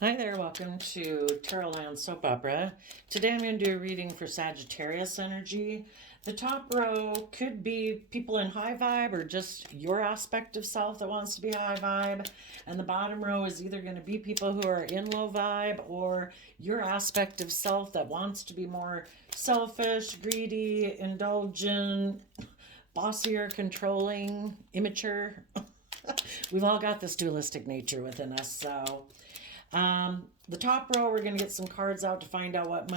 Hi there, welcome to Tarotland Soap Opera. Today I'm going to do a reading for Sagittarius energy. The top row could be people in high vibe or just your aspect of self that wants to be high vibe. And the bottom row is either going to be people who are in low vibe or your aspect of self that wants to be more selfish, greedy, indulgent, bossier, controlling, immature. We've all got this dualistic nature within us, so the top row, we're going to get some cards out to find out what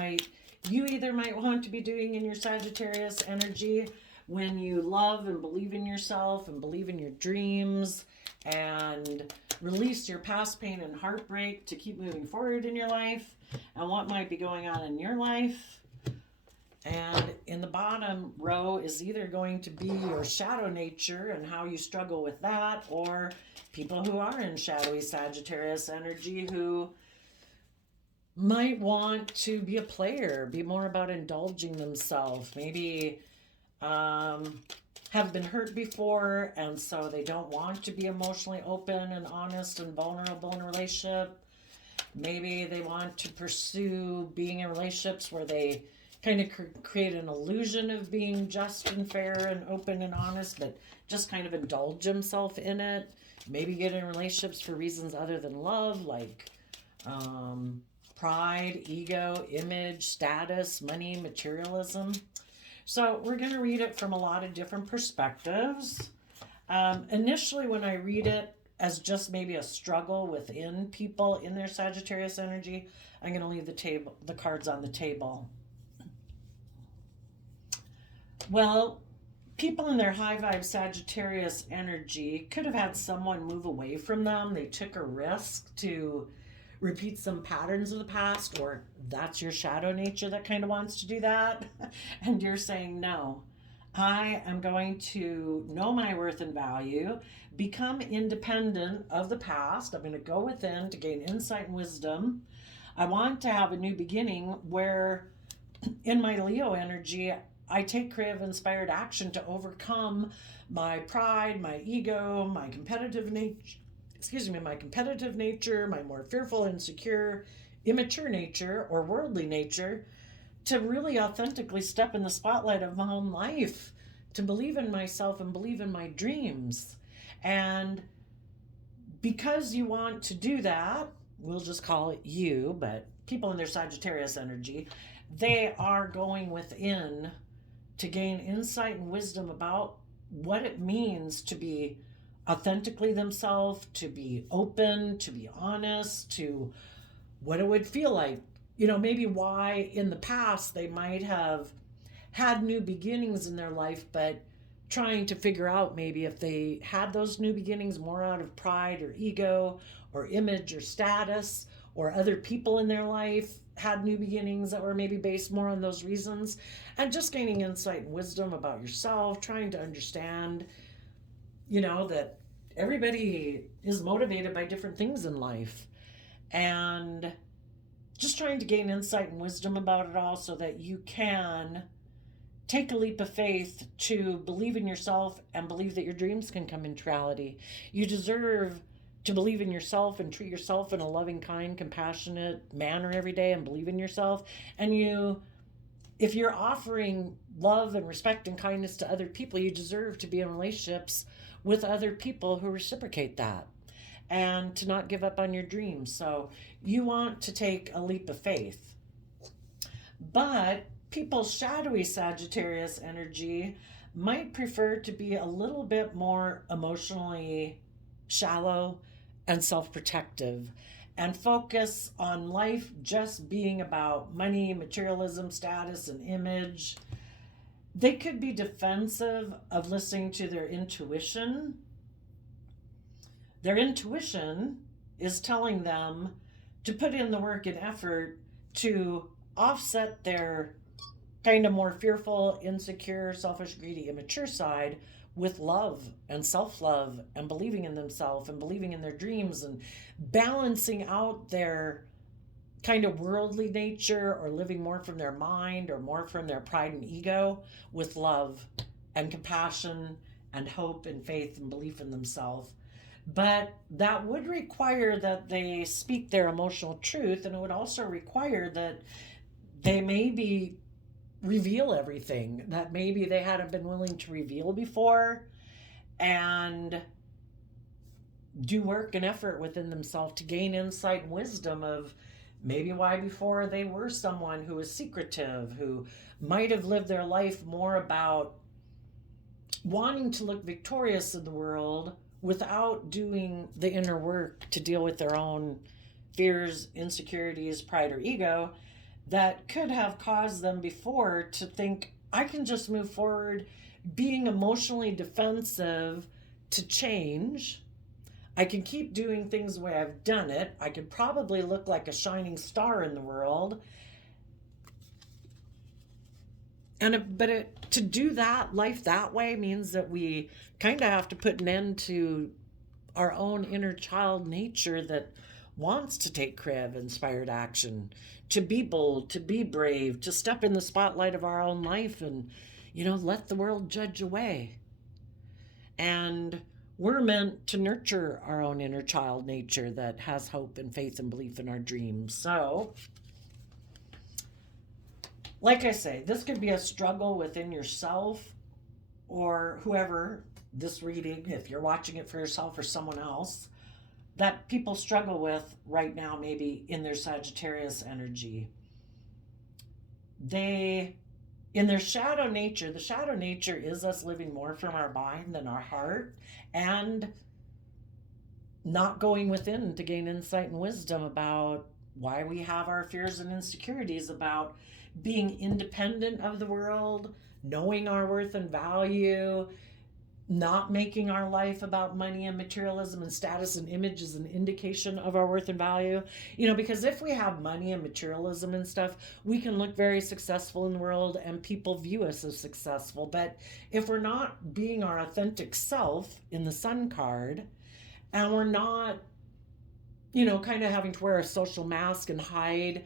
you either might want to be doing in your Sagittarius energy when you love and believe in yourself and believe in your dreams and release your past pain and heartbreak to keep moving forward in your life, and what might be going on in your life. And in the bottom row is either going to be your shadow nature and how you struggle with that, or people who are in shadowy Sagittarius energy who might want to be a player, be more about indulging themselves, maybe have been hurt before, and so they don't want to be emotionally open and honest and vulnerable in a relationship. Maybe they want to pursue being in relationships where they kind of create an illusion of being just and fair and open and honest, but just kind of indulge himself in it. Maybe get in relationships for reasons other than love, like pride, ego, image, status, money, materialism. So we're going to read it from a lot of different perspectives. Initially, when I read it as just maybe a struggle within people in their Sagittarius energy, I'm going to leave the cards on the table. Well, people in their high vibe Sagittarius energy could have had someone move away from them. They took a risk to repeat some patterns of the past, or that's your shadow nature that kind of wants to do that. And you're saying, no, I am going to know my worth and value, become independent of the past. I'm going to go within to gain insight and wisdom. I want to have a new beginning where in my Leo energy, I take creative inspired action to overcome my pride, my ego, my competitive nature, my more fearful, insecure, immature nature or worldly nature, to really authentically step in the spotlight of my own life, to believe in myself and believe in my dreams. And because you want to do that, we'll just call it you, but people in their Sagittarius energy, they are going within to gain insight and wisdom about what it means to be authentically themselves, to be open, to be honest, to what it would feel like. Maybe why in the past they might have had new beginnings in their life, but trying to figure out maybe if they had those new beginnings more out of pride or ego or image or status, or other people in their life had new beginnings that were maybe based more on those reasons, and just gaining insight and wisdom about yourself, trying to understand, that everybody is motivated by different things in life, and just trying to gain insight and wisdom about it all so that you can take a leap of faith to believe in yourself and believe that your dreams can come into reality. You deserve to believe in yourself and treat yourself in a loving, kind, compassionate manner every day and believe in yourself. And if you're offering love and respect and kindness to other people, you deserve to be in relationships with other people who reciprocate that and to not give up on your dreams. So you want to take a leap of faith. But people's shadowy Sagittarius energy might prefer to be a little bit more emotionally shallow and self protective and focus on life just being about money, materialism, status, and image. They could be defensive of listening to their intuition. Their intuition is telling them to put in the work and effort to offset their kind of more fearful, insecure, selfish, greedy, immature side with love and self-love and believing in themselves and believing in their dreams and balancing out their kind of worldly nature or living more from their mind or more from their pride and ego with love and compassion and hope and faith and belief in themselves. But that would require that they speak their emotional truth, and it would also require that they maybe reveal everything that maybe they hadn't been willing to reveal before, and do work and effort within themselves to gain insight and wisdom of maybe why before they were someone who was secretive, who might have lived their life more about wanting to look victorious in the world without doing the inner work to deal with their own fears, insecurities, pride, or ego, that could have caused them before to think, I can just move forward being emotionally defensive to change. I can keep doing things the way I've done it. I could probably look like a shining star in the world. To do that life that way means that we kind of have to put an end to our own inner child nature that wants to take creative, inspired action, to be bold, to be brave, to step in the spotlight of our own life and, let the world judge away. And we're meant to nurture our own inner child nature that has hope and faith and belief in our dreams. So, like I say, this could be a struggle within yourself or whoever this reading, if you're watching it for yourself or someone else, that people struggle with right now, maybe in their Sagittarius energy. In their shadow nature, the shadow nature is us living more from our mind than our heart, and not going within to gain insight and wisdom about why we have our fears and insecurities, about being independent of the world, knowing our worth and value, not making our life about money and materialism and status and image as an indication of our worth and value. Because if we have money and materialism and stuff, we can look very successful in the world and people view us as successful. But if we're not being our authentic self in the Sun card, and we're not, kind of having to wear a social mask and hide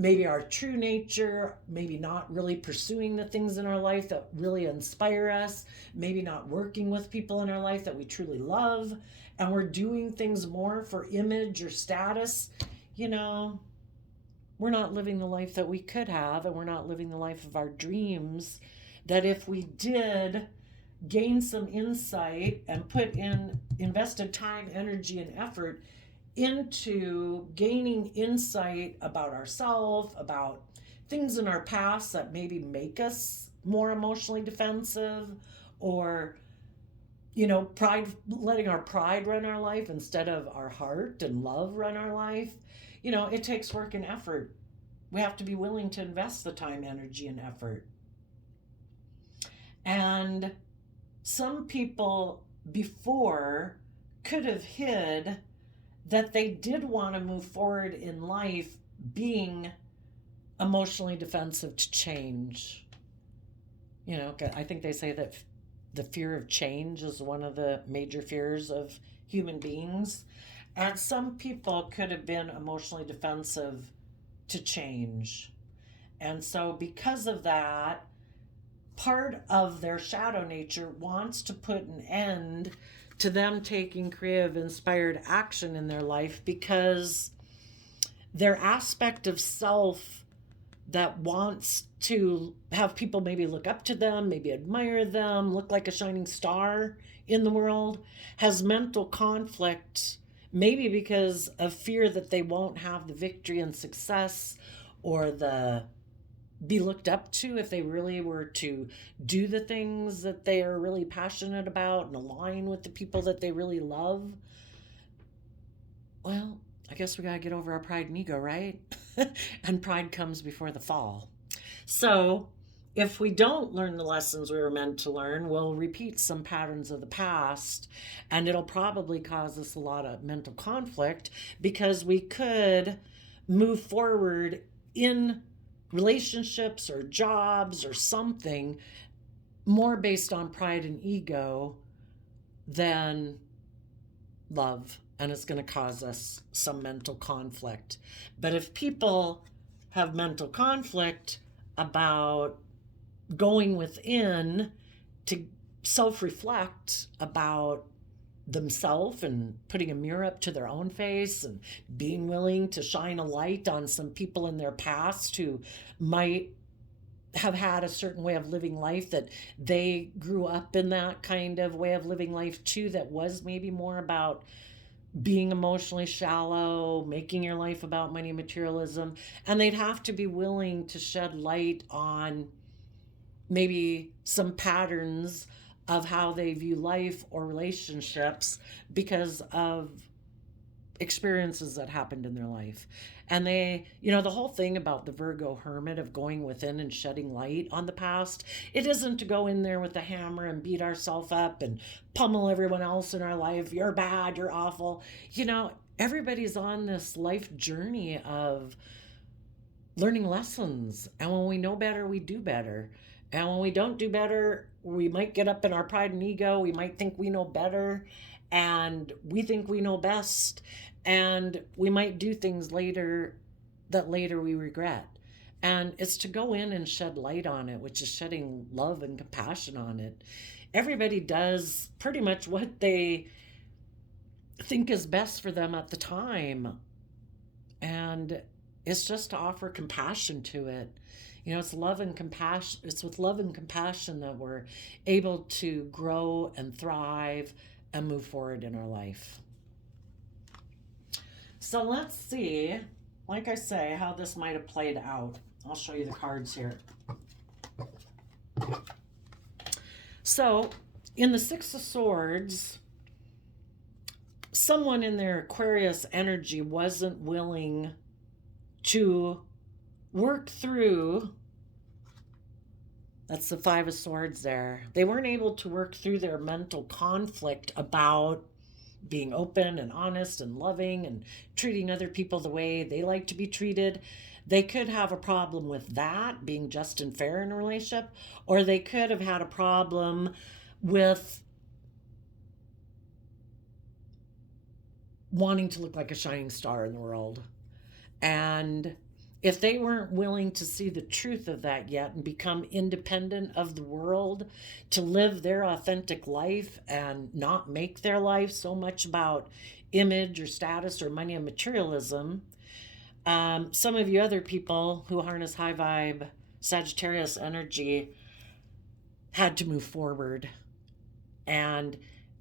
maybe our true nature, maybe not really pursuing the things in our life that really inspire us, maybe not working with people in our life that we truly love, and we're doing things more for image or status, we're not living the life that we could have, and we're not living the life of our dreams, that if we did gain some insight and put in invested time, energy, and effort into gaining insight about ourselves, about things in our past that maybe make us more emotionally defensive, or pride, letting our pride run our life instead of our heart and love run our life. It takes work and effort. We have to be willing to invest the time, energy, and effort. And some people before could have hid that they did want to move forward in life being emotionally defensive to change. I think they say that the fear of change is one of the major fears of human beings. And some people could have been emotionally defensive to change. And so because of that, part of their shadow nature wants to put an end to them taking creative, inspired action in their life, because their aspect of self that wants to have people maybe look up to them, maybe admire them, look like a shining star in the world, has mental conflict, maybe because of fear that they won't have the victory and success or be looked up to if they really were to do the things that they are really passionate about and align with the people that they really love. Well, I guess we gotta get over our pride and ego, right? And pride comes before the fall. So if we don't learn the lessons we were meant to learn, we'll repeat some patterns of the past, and it'll probably cause us a lot of mental conflict, because we could move forward in relationships or jobs or something more based on pride and ego than love, and it's going to cause us some mental conflict. But if people have mental conflict about going within to self-reflect about themself and putting a mirror up to their own face and being willing to shine a light on some people in their past who might have had a certain way of living life, that they grew up in that kind of way of living life too, that was maybe more about being emotionally shallow, making your life about money and materialism. And they'd have to be willing to shed light on maybe some patterns of how they view life or relationships because of experiences that happened in their life. And they, the whole thing about the Virgo hermit of going within and shedding light on the past, it isn't to go in there with a hammer and beat ourselves up and pummel everyone else in our life. You're bad, you're awful. Everybody's on this life journey of learning lessons. And when we know better, we do better. And when we don't do better, we might get up in our pride and ego. We might think we know better, and we think we know best. And we might do things later that later we regret. And it's to go in and shed light on it, which is shedding love and compassion on it. Everybody does pretty much what they think is best for them at the time. And it's just to offer compassion to it. It's love and compassion. It's with love and compassion that we're able to grow and thrive and move forward in our life. So let's see, like I say, how this might have played out. I'll show you the cards here. So in the Six of Swords, someone in their Aquarius energy wasn't willing to work through, that's the Five of Swords there. They weren't able to work through their mental conflict about being open and honest and loving and treating other people the way they like to be treated. They could have a problem with that, being just and fair in a relationship, or they could have had a problem with wanting to look like a shining star in the world. And if they weren't willing to see the truth of that yet and become independent of the world, to live their authentic life and not make their life so much about image or status or money and materialism, some of you other people who harness high vibe Sagittarius energy had to move forward. And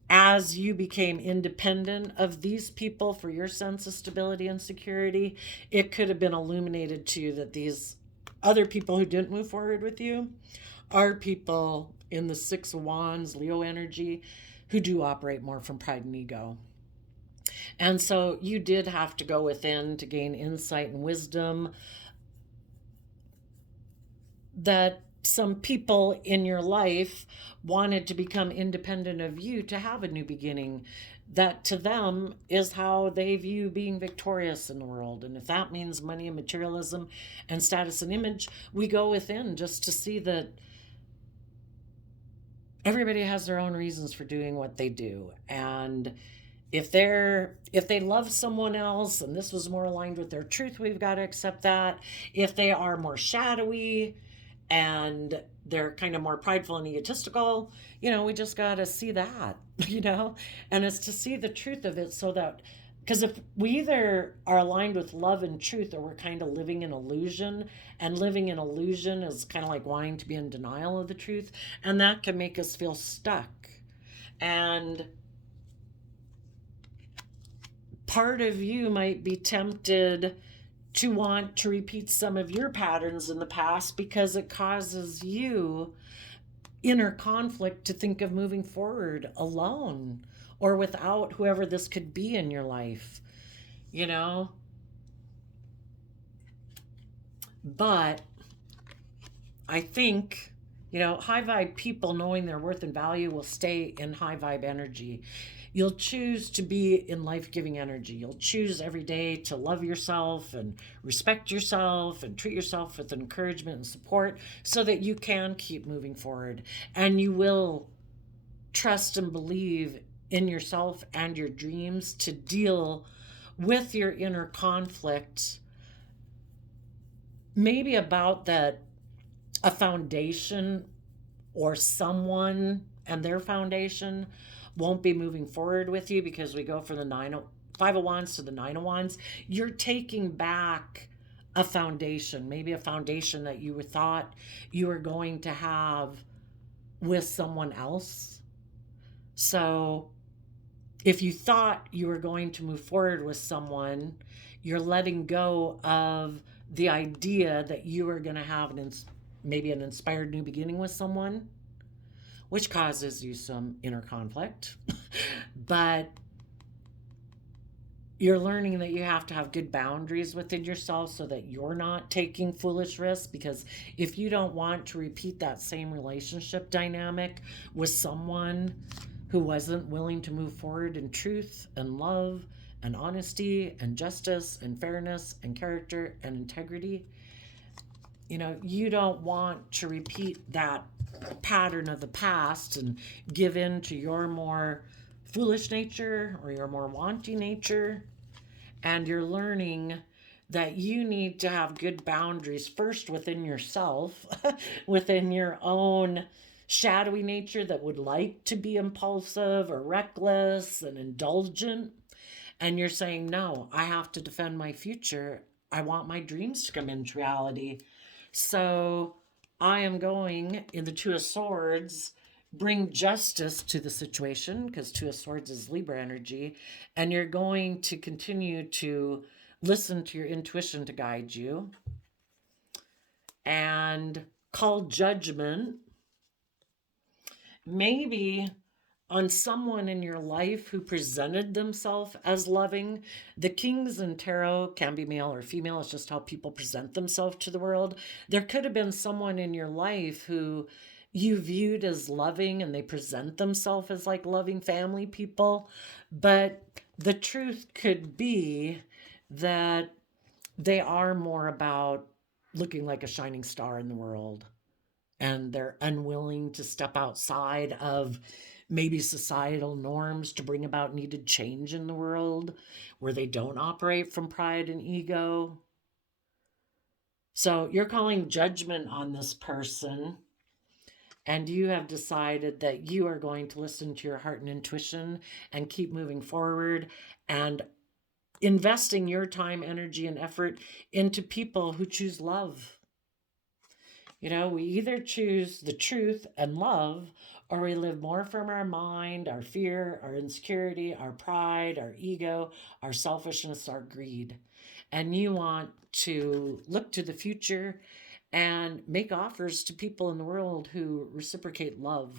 as you became independent of these people for your sense of stability and security, it could have been illuminated to you that these other people who didn't move forward with you are people in the Six of Wands, Leo energy, who do operate more from pride and ego. And so you did have to go within to gain insight and wisdom that some people in your life wanted to become independent of you to have a new beginning. That to them is how they view being victorious in the world. And if that means money and materialism and status and image, we go within just to see that everybody has their own reasons for doing what they do. And if they love someone else and this was more aligned with their truth, we've got to accept that. If they are more shadowy and they're kind of more prideful and egotistical, we just got to see that, and it's to see the truth of it, so that, because if we either are aligned with love and truth, or we're kind of living in illusion, and living in illusion is kind of like wanting to be in denial of the truth, and that can make us feel stuck. And part of you might be tempted to want to repeat some of your patterns in the past because it causes you inner conflict to think of moving forward alone or without whoever this could be in your life, But I think, high vibe people, knowing their worth and value, will stay in high vibe energy. You'll choose to be in life-giving energy. You'll choose every day to love yourself and respect yourself and treat yourself with encouragement and support so that you can keep moving forward. And you will trust and believe in yourself and your dreams to deal with your inner conflict, maybe about that, a foundation or someone and their foundation, won't be moving forward with you because we go from the 5 of Wands to the 9 of Wands. You're taking back a foundation, maybe a foundation that you thought you were going to have with someone else. So if you thought you were going to move forward with someone, you're letting go of the idea that you are going to have maybe an inspired new beginning with someone, which causes you some inner conflict. But you're learning that you have to have good boundaries within yourself so that you're not taking foolish risks. Because if you don't want to repeat that same relationship dynamic with someone who wasn't willing to move forward in truth and love and honesty and justice and fairness and character and integrity, you don't want to repeat that pattern of the past and give in to your more foolish nature or your more wanting nature. And you're learning that you need to have good boundaries first within yourself, within your own shadowy nature that would like to be impulsive or reckless and indulgent. And you're saying, no, I have to defend my future. I want my dreams to come into reality. So I am going in the Two of Swords, bring justice to the situation, because Two of Swords is Libra energy. And you're going to continue to listen to your intuition to guide you and call judgment maybe on someone in your life who presented themselves as loving. The kings in tarot can be male or female. It's just how people present themselves to the world. There could have been someone in your life who you viewed as loving and they present themselves as like loving family people. But the truth could be that they are more about looking like a shining star in the world. And they're unwilling to step outside of maybe societal norms to bring about needed change in the world, where they don't operate from pride and ego. So you're calling judgment on this person, and you have decided that you are going to listen to your heart and intuition and keep moving forward and investing your time, energy, and effort into people who choose love. We either choose the truth and love, or we live more from our mind, our fear, our insecurity, our pride, our ego, our selfishness, our greed. And you want to look to the future and make offers to people in the world who reciprocate love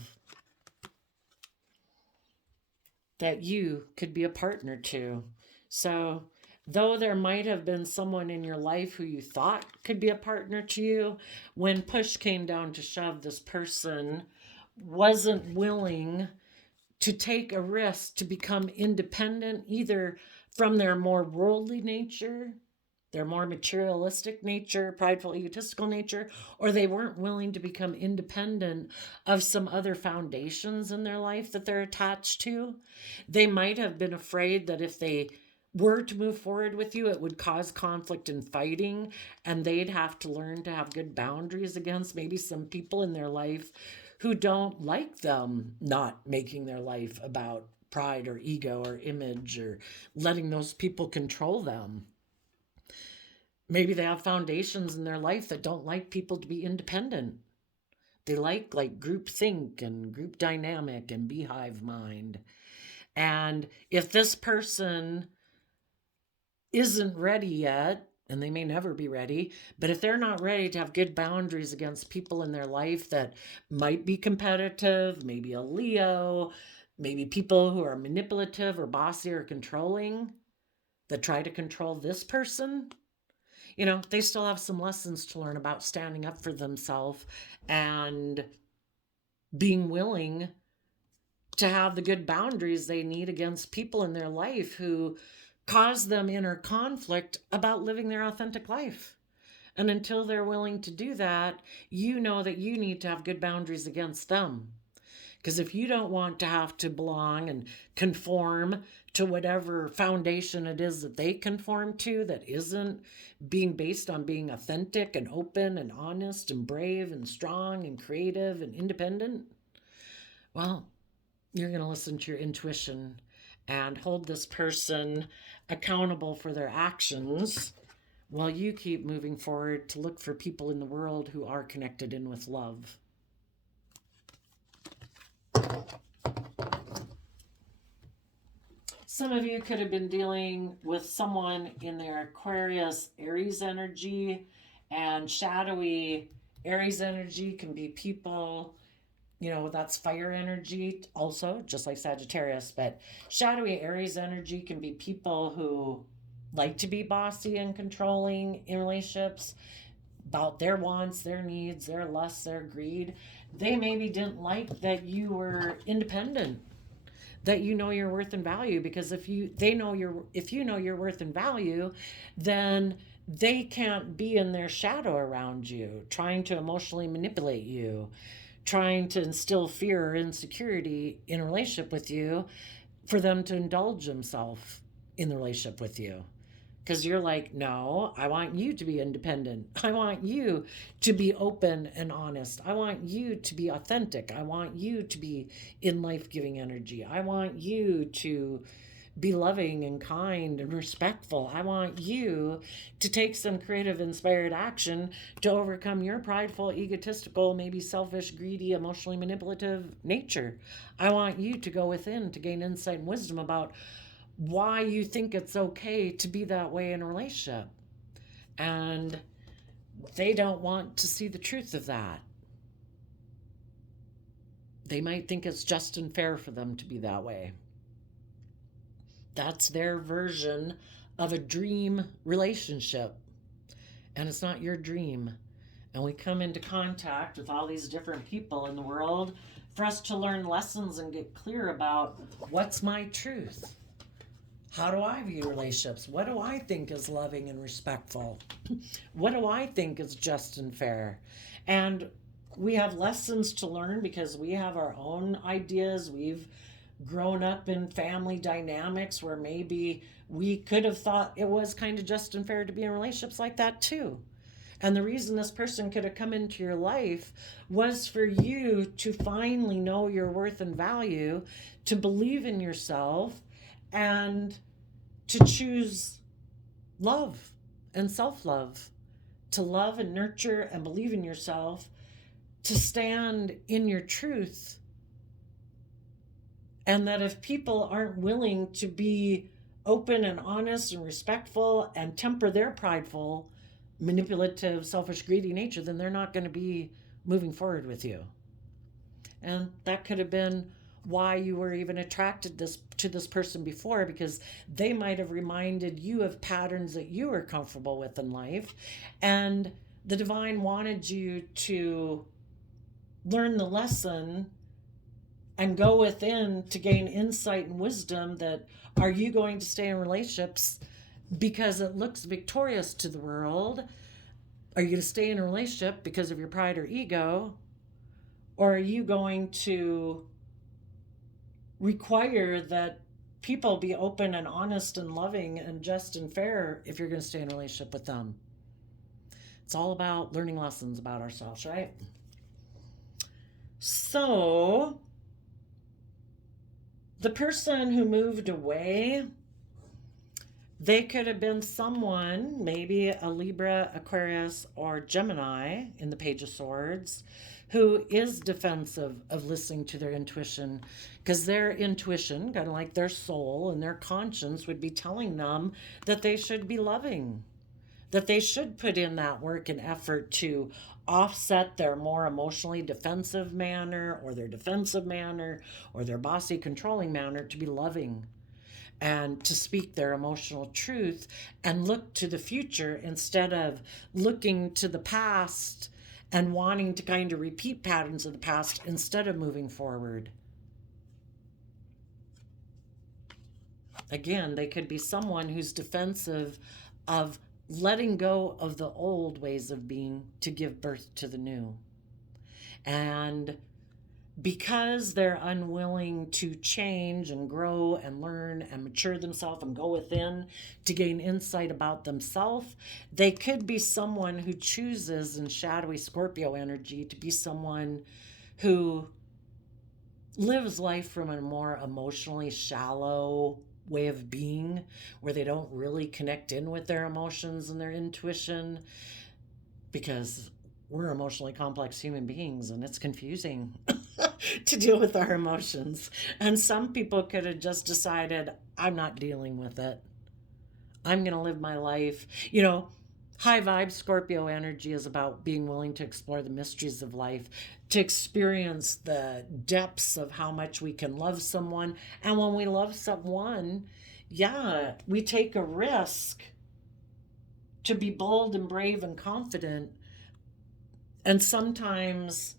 that you could be a partner to. So though there might have been someone in your life who you thought could be a partner to you, when push came down to shove, this person wasn't willing to take a risk to become independent, either from their more worldly nature, their more materialistic nature, prideful, egotistical nature, or they weren't willing to become independent of some other foundations in their life that they're attached to. They might have been afraid that if they were to move forward with you, it would cause conflict and fighting, and they'd have to learn to have good boundaries against maybe some people in their life who don't like them not making their life about pride or ego or image, or letting those people control them. Maybe they have foundations in their life that don't like people to be independent. They like group think and group dynamic and beehive mind. And if this person isn't ready yet, and they may never be ready, but if they're not ready to have good boundaries against people in their life that might be competitive, maybe a Leo, maybe people who are manipulative or bossy or controlling, that try to control this person, they still have some lessons to learn about standing up for themselves and being willing to have the good boundaries they need against people in their life who cause them inner conflict about living their authentic life. And until they're willing to do that, that you need to have good boundaries against them. Because if you don't want to have to belong and conform to whatever foundation it is that they conform to, that isn't being based on being authentic and open and honest and brave and strong and creative and independent, well, You're going to listen to your intuition and hold this person accountable for their actions while you keep moving forward to look for people in the world who are connected in with love. Some of you could have been dealing with someone in their Aquarius Aries energy, and shadowy Aries energy can be people, that's fire energy also, just like Sagittarius. But shadowy Aries energy can be people who like to be bossy and controlling in relationships about their wants, their needs, their lusts, their greed. They maybe didn't like that you were independent, that you know your worth and value, because if you know your worth and value, then they can't be in their shadow around you, trying to emotionally manipulate you, trying to instill fear or insecurity in a relationship with you for them to indulge themselves in the relationship with you. Because you're like, no, I want you to be independent. I want you to be open and honest. I want you to be authentic. I want you to be in life-giving energy. I want you to be loving and kind and respectful. I want you to take some creative, inspired action to overcome your prideful, egotistical, maybe selfish, greedy, emotionally manipulative nature. I want you to go within to gain insight and wisdom about why you think it's okay to be that way in a relationship. And they don't want to see the truth of that. They might think it's just and fair for them to be that way. That's their version of a dream relationship. And it's not your dream. And we come into contact with all these different people in the world for us to learn lessons and get clear about what's my truth. How do I view relationships? What do I think is loving and respectful? What do I think is just and fair? And we have lessons to learn because we have our own ideas. We've grown up in family dynamics where maybe we could have thought it was kind of just and fair to be in relationships like that too. And the reason this person could have come into your life was for you to finally know your worth and value, to believe in yourself, and to choose love and self-love, to love and nurture and believe in yourself, to stand in your truth. And that if people aren't willing to be open and honest and respectful and temper their prideful, manipulative, selfish, greedy nature, then they're not going to be moving forward with you. And that could have been why you were even attracted to this person before, because they might have reminded you of patterns that you were comfortable with in life, and the divine wanted you to learn the lesson and go within to gain insight and wisdom that, are you going to stay in relationships because it looks victorious to the world? Are you going to stay in a relationship because of your pride or ego? Or are you going to require that people be open and honest and loving and just and fair if you're going to stay in a relationship with them? It's all about learning lessons about ourselves, right? So the person who moved away, they could have been someone, maybe a Libra, Aquarius, or Gemini in the Page of Swords, who is defensive of listening to their intuition, because their intuition, kind of like their soul and their conscience, would be telling them that they should be loving, that they should put in that work and effort to offset their more emotionally defensive manner or their defensive manner or their bossy controlling manner to be loving and to speak their emotional truth and look to the future instead of looking to the past and wanting to kind of repeat patterns of the past instead of moving forward. Again, they could be someone who's defensive of letting go of the old ways of being to give birth to the new. And because they're unwilling to change and grow and learn and mature themselves and go within to gain insight about themselves, they could be someone who chooses in shadowy Scorpio energy to be someone who lives life from a more emotionally shallow way of being, where they don't really connect in with their emotions and their intuition, because we're emotionally complex human beings and it's confusing to deal with our emotions. And some people could have just decided, I'm not dealing with it. I'm going to live my life. High vibe Scorpio energy is about being willing to explore the mysteries of life, to experience the depths of how much we can love someone. And when we love someone, yeah, we take a risk to be bold and brave and confident. And sometimes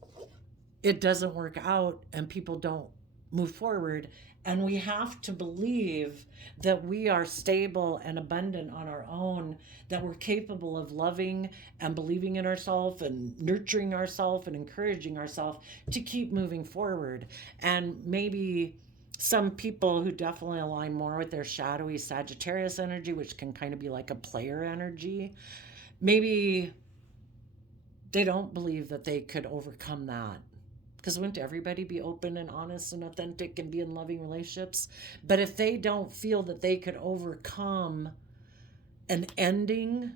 it doesn't work out and people don't move forward. And we have to believe that we are stable and abundant on our own, that we're capable of loving and believing in ourselves and nurturing ourselves and encouraging ourselves to keep moving forward. And maybe some people who definitely align more with their shadowy Sagittarius energy, which can kind of be like a player energy, maybe they don't believe that they could overcome that. Because wouldn't everybody be open and honest and authentic and be in loving relationships? But if they don't feel that they could overcome an ending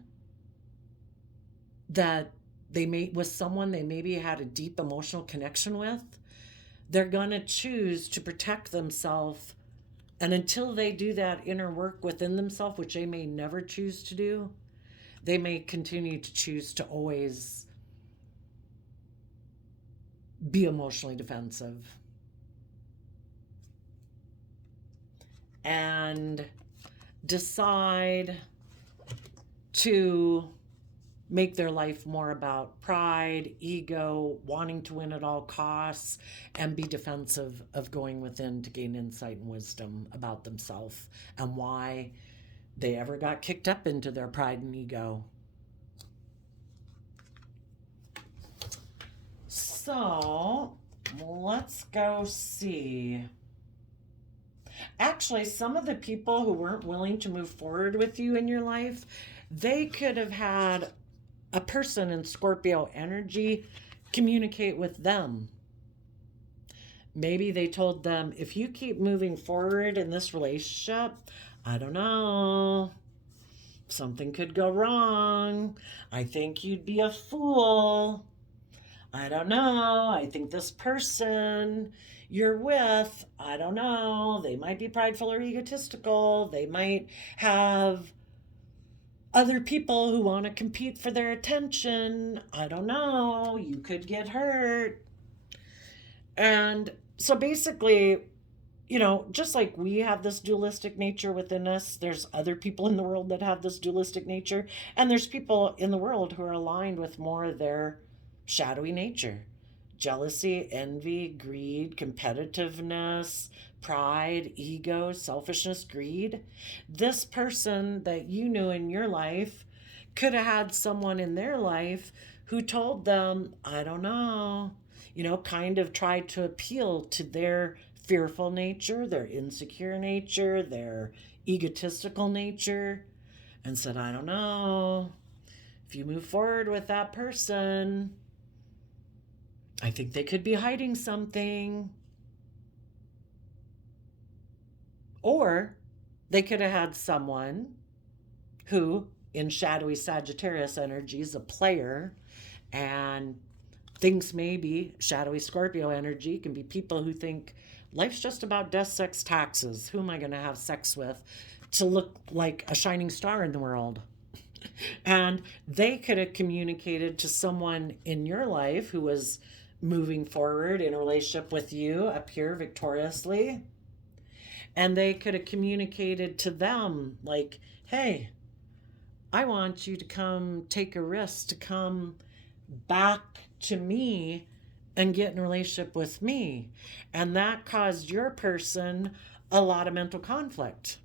that they with someone they maybe had a deep emotional connection with, they're going to choose to protect themselves. And until they do that inner work within themselves, which they may never choose to do, they may continue to choose to always be emotionally defensive. And decide to make their life more about pride, ego, wanting to win at all costs, and be defensive of going within to gain insight and wisdom about themselves and why they ever got kicked up into their pride and ego. So let's go see. Actually, some of the people who weren't willing to move forward with you in your life, they could have had a person in Scorpio energy communicate with them. Maybe they told them, if you keep moving forward in this relationship, I don't know, something could go wrong. I think you'd be a fool. I don't know. I think this person you're with, I don't know. They might be prideful or egotistical. They might have other people who want to compete for their attention. I don't know. You could get hurt. And so basically, just like we have this dualistic nature within us, there's other people in the world that have this dualistic nature. And there's people in the world who are aligned with more of their shadowy nature: jealousy, envy, greed, competitiveness, pride, ego, selfishness, greed. This person that you knew in your life could have had someone in their life who told them, I don't know, kind of tried to appeal to their fearful nature, their insecure nature, their egotistical nature, and said, I don't know, if you move forward with that person, I think they could be hiding something. Or they could have had someone who, in shadowy Sagittarius energy, is a player and thinks maybe shadowy Scorpio energy can be people who think life's just about death, sex, taxes. Who am I going to have sex with to look like a shining star in the world? And they could have communicated to someone in your life who was moving forward in a relationship with you up here victoriously. And they could have communicated to them like, hey, I want you to come take a risk to come back to me and get in a relationship with me. And that caused your person a lot of mental conflict.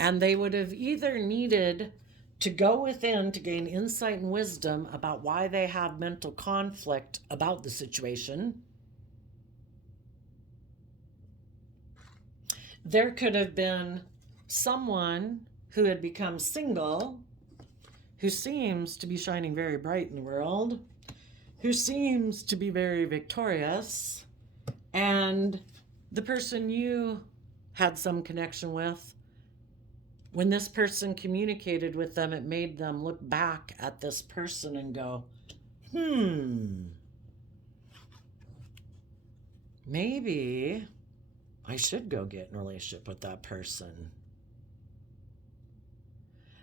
And they would have either needed to go within to gain insight and wisdom about why they have mental conflict about the situation. There could have been someone who had become single, who seems to be shining very bright in the world, who seems to be very victorious, and the person you had some connection with, when this person communicated with them, it made them look back at this person and go, maybe I should go get in a relationship with that person.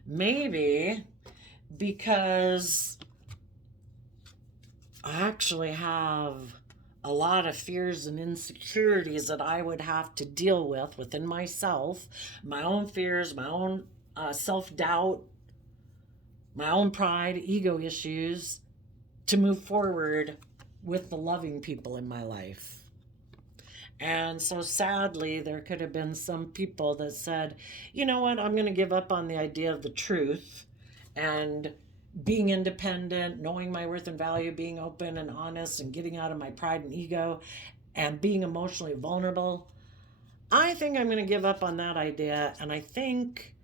Maybe because I actually have a lot of fears and insecurities that I would have to deal with within myself, my own fears, my own self-doubt, my own pride, ego issues, to move forward with the loving people in my life. And so sadly, there could have been some people that said, you know what, I'm going to give up on the idea of the truth and being independent, knowing my worth and value, being open and honest, and getting out of my pride and ego, and being emotionally vulnerable. I think I'm going to give up on that idea, and I think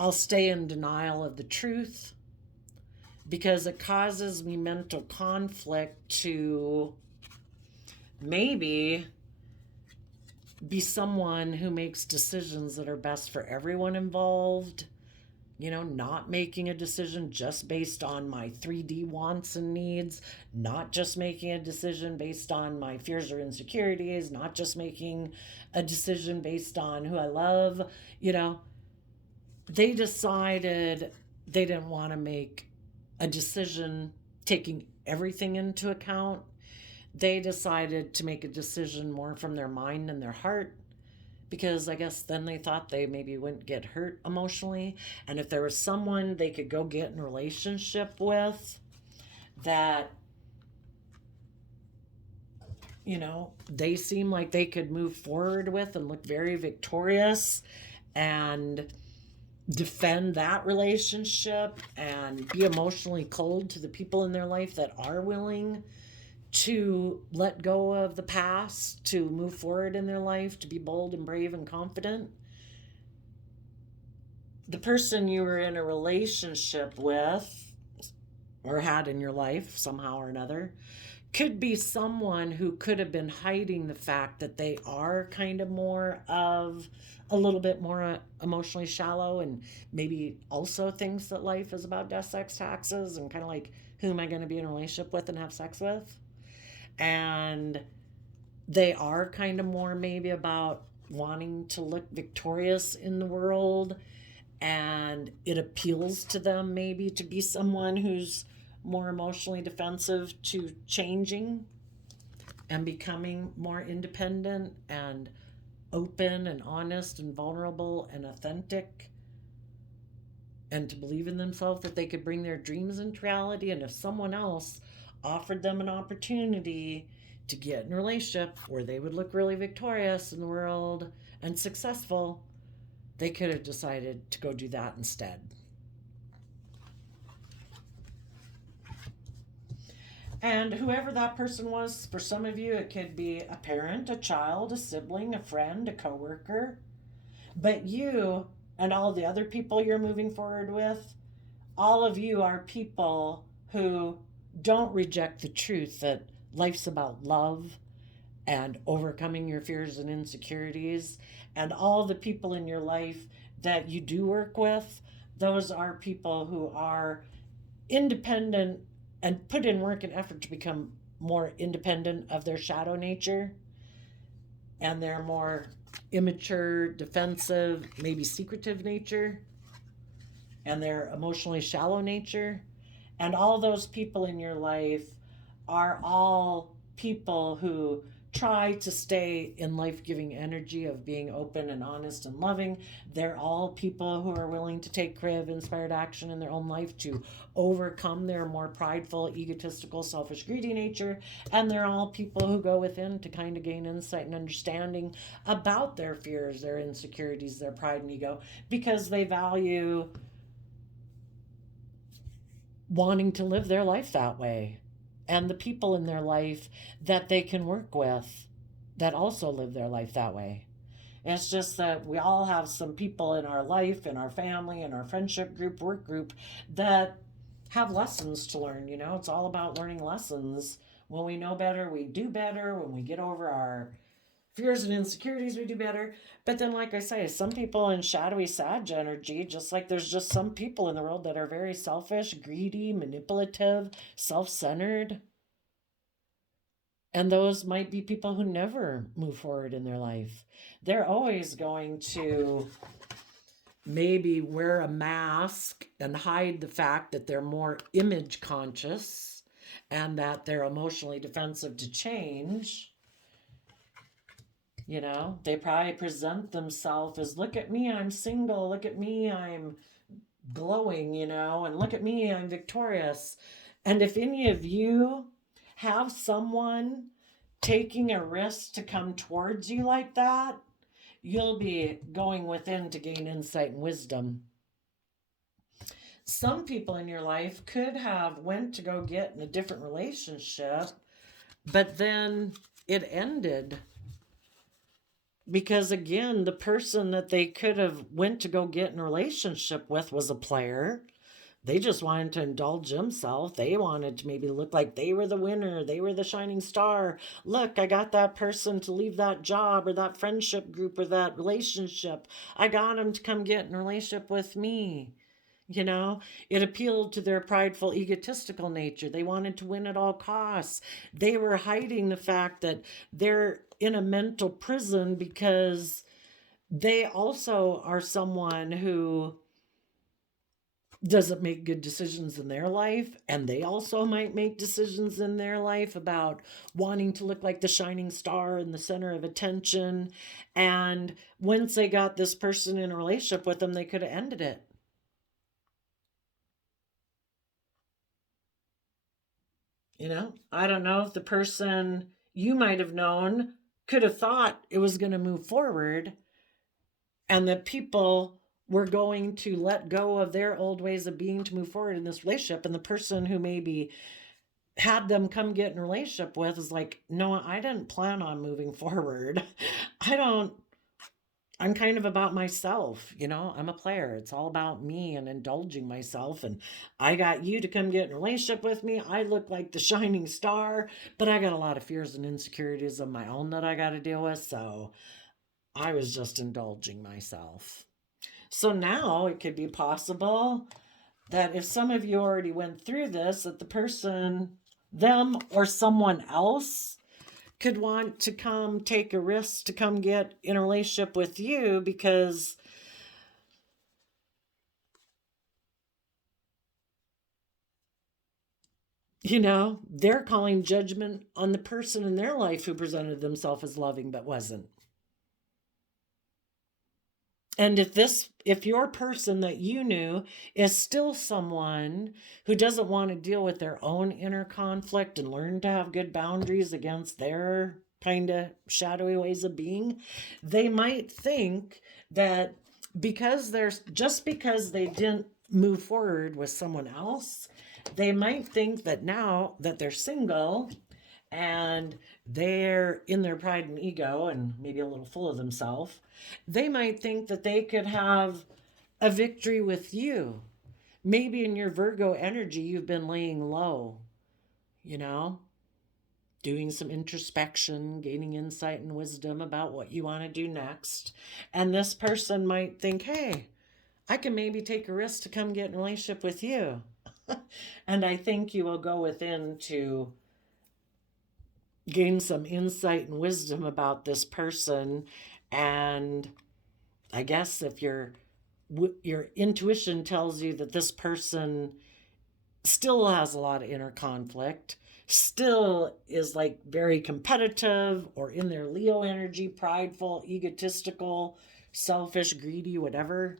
I'll stay in denial of the truth because it causes me mental conflict to maybe be someone who makes decisions that are best for everyone involved. You know, not making a decision just based on my 3D wants and needs, not just making a decision based on my fears or insecurities, not just making a decision based on who I love. You know, they decided they didn't want to make a decision taking everything into account. They decided to make a decision more from their mind and their heart, because I guess then they thought they maybe wouldn't get hurt emotionally. And if there was someone they could go get in a relationship with that, you know, they seem like they could move forward with and look very victorious and defend that relationship and be emotionally cold to the people in their life that are willing to let go of the past, to move forward in their life, to be bold and brave and confident. The person you were in a relationship with or had in your life somehow or another could be someone who could have been hiding the fact that they are kind of more of a little bit more emotionally shallow, and maybe also thinks that life is about death, sex, taxes, and kind of like, who am I going to be in a relationship with and have sex with? And they are kind of more maybe about wanting to look victorious in the world, and it appeals to them maybe to be someone who's more emotionally defensive to changing and becoming more independent and open and honest and vulnerable and authentic, and to believe in themselves that they could bring their dreams into reality. And if someone else offered them an opportunity to get in a relationship where they would look really victorious in the world and successful, they could have decided to go do that instead. And whoever that person was, for some of you, it could be a parent, a child, a sibling, a friend, a coworker. But you and all the other people you're moving forward with, all of you are people who don't reject the truth that life's about love and overcoming your fears and insecurities. And all the people in your life that you do work with, those are people who are independent and put in work and effort to become more independent of their shadow nature and their more immature, defensive, maybe secretive nature, and their emotionally shallow nature. And all those people in your life are all people who try to stay in life-giving energy of being open and honest and loving. They're all people who are willing to take creative, inspired action in their own life to overcome their more prideful, egotistical, selfish, greedy nature. And they're all people who go within to kind of gain insight and understanding about their fears, their insecurities, their pride and ego, because they value wanting to live their life that way. And the people in their life that they can work with that also live their life that way. It's just that we all have some people in our life, in our family, in our friendship group, work group, that have lessons to learn. It's all about learning lessons. When we know better, we do better. When we get over our fears and insecurities, we do better. But then, like I say, some people in shadowy Sag energy, just like there's just some people in the world that are very selfish, greedy, manipulative, self-centered. And those might be people who never move forward in their life. They're always going to maybe wear a mask and hide the fact that they're more image conscious and that they're emotionally defensive to change. They probably present themselves as, look at me, I'm single, look at me, I'm glowing, and look at me, I'm victorious. And if any of you have someone taking a risk to come towards you like that, you'll be going within to gain insight and wisdom. Some people in your life could have went to go get in a different relationship, but then it ended because, again, the person that they could have went to go get in a relationship with was a player. They just wanted to indulge themselves. They wanted to maybe look like they were the winner. They were the shining star. Look, I got that person to leave that job or that friendship group or that relationship. I got them to come get in a relationship with me. It appealed to their prideful, egotistical nature. They wanted to win at all costs. They were hiding the fact that they're in a mental prison because they also are someone who doesn't make good decisions in their life, and they also might make decisions in their life about wanting to look like the shining star in the center of attention. And once they got this person in a relationship with them, they could have ended it. I don't know if the person you might have known could have thought it was going to move forward and that people were going to let go of their old ways of being to move forward in this relationship. And the person who maybe had them come get in a relationship with is like, no, I didn't plan on moving forward. I'm kind of about myself, I'm a player. It's all about me and indulging myself. And I got you to come get in a relationship with me. I look like the shining star, but I got a lot of fears and insecurities of my own that I got to deal with. So I was just indulging myself. So now it could be possible that if some of you already went through this, that the person, them or someone else could want to come take a risk to come get in a relationship with you because they're calling judgment on the person in their life who presented themselves as loving but wasn't. And if your person that you knew is still someone who doesn't want to deal with their own inner conflict and learn to have good boundaries against their kind of shadowy ways of being, they might think that because they didn't move forward with someone else, they might think that now that they're single and they're in their pride and ego and maybe a little full of themselves, they might think that they could have a victory with you. Maybe in your Virgo energy, you've been laying low, doing some introspection, gaining insight and wisdom about what you want to do next. And this person might think, hey, I can maybe take a risk to come get in a relationship with you. And I think you will go within to gain some insight and wisdom about this person. And I guess if your intuition tells you that this person still has a lot of inner conflict, still is like very competitive or in their Leo energy, prideful, egotistical, selfish, greedy, whatever,